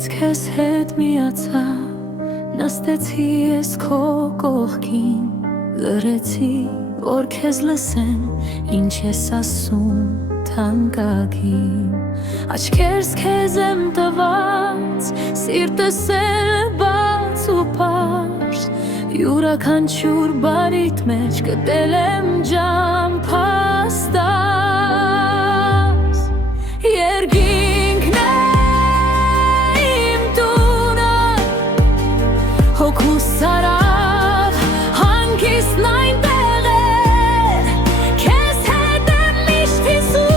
Երբից քեզ հետ միացա, նստեցի ես քո կողքին, լռեցի, որ քեզ լսեմ, ինչ ես ասում թանկագին։ Աչքերս քեզ եմ տված, սիրտս էլ բաց ու պարզ, յուրաքանչյուր բարիդ մեջ գտել եմ ջան փաստած։ Երկինքն է իմ տունը, հոգուս սարավ, հանգիստն այնտեղ է, քեզ հետ եմ միշտ Հիսուս,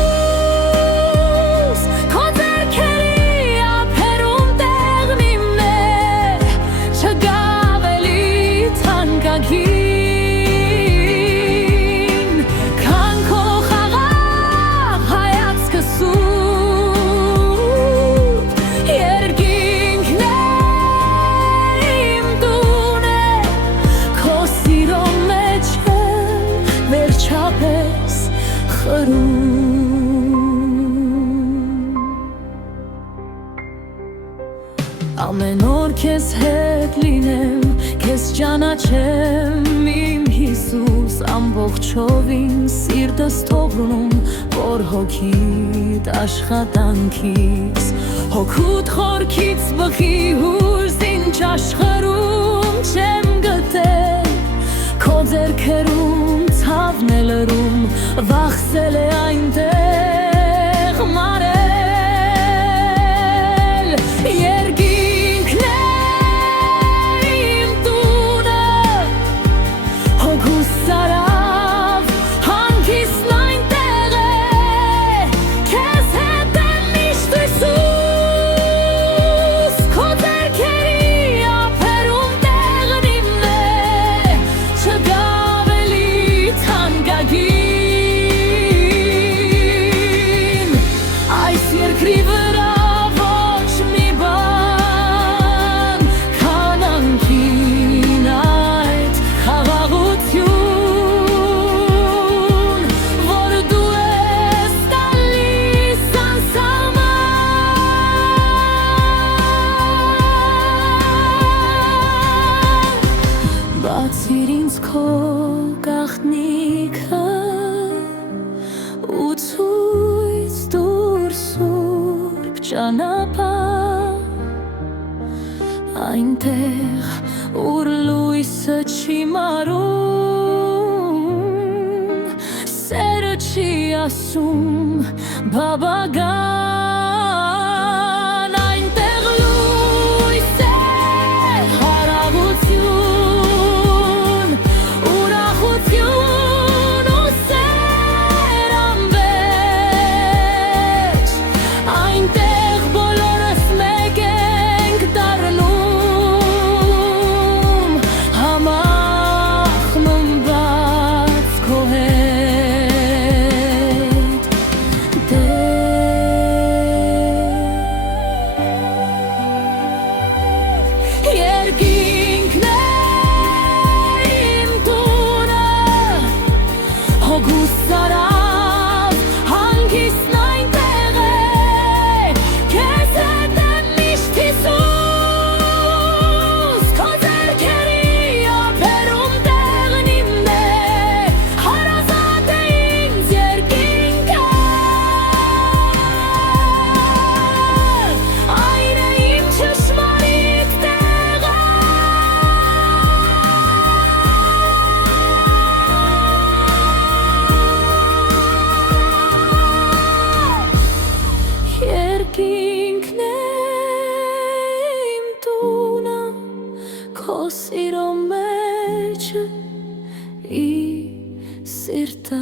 քո ձեռքերի ափերում տեղն իմն է, չկա ավելի թանկագին, քան քո խաղաղ հայացքը սուրբ։ Երկինքն է իմ տունը, քո սիրո մեջ եմ վերջապես խրում։ Ամեն օր քեզ հետ լինեմ, քեզ ճանաչեմ իմ Հիսուս, ամբողջովին սիրտս թողնում, որ հոգիդ աշխատանքից, հոգուդ խորքից բխի հույս, ինչ աշխարհում չեմ գտել, քո ձեռքերում ցավն է լռում, վախսել է այնտեղ մարել։ Երկինքն է իմ տունը, հոգուս սարավ, հանգիստն այնտեղ է, քեզ հետ եմ միշտ Հիսուս, քո ձեռքերի ափերում տեղն իմն է, չկա ավելի թանկագին, այս երկրի վրա ոչ մի բան, քան անքին այդ խաղաղություն, որ դու ես տալիս անսահման։ Բացիր ինձ քո գաղտնիքը ու ցույց տուր սուրբ ճանապարհ, այնտեղ ուր լույսը չի մարում, սերը չի ասում բավական, այնտեղ լույս է, հարավություն, ուրախություն ու սեր անվերջ, այնտեղ բոլորս մեկ ենք դառնում, համախմբված քո հետ, Երկինքն է իմ տունը, հոգուս սարավ, հանգիստն այնտեղ է, քեզ հետ եմ միշտ Հիսուս, քո ձեռքերի ափերում տեղն իմն է, հարազատ է ինձ երկինքը, այն է իմ ճշմարիտ տեղը։ Երկինքն է իմ տունը, քո սիրո մեջ ի սիրտը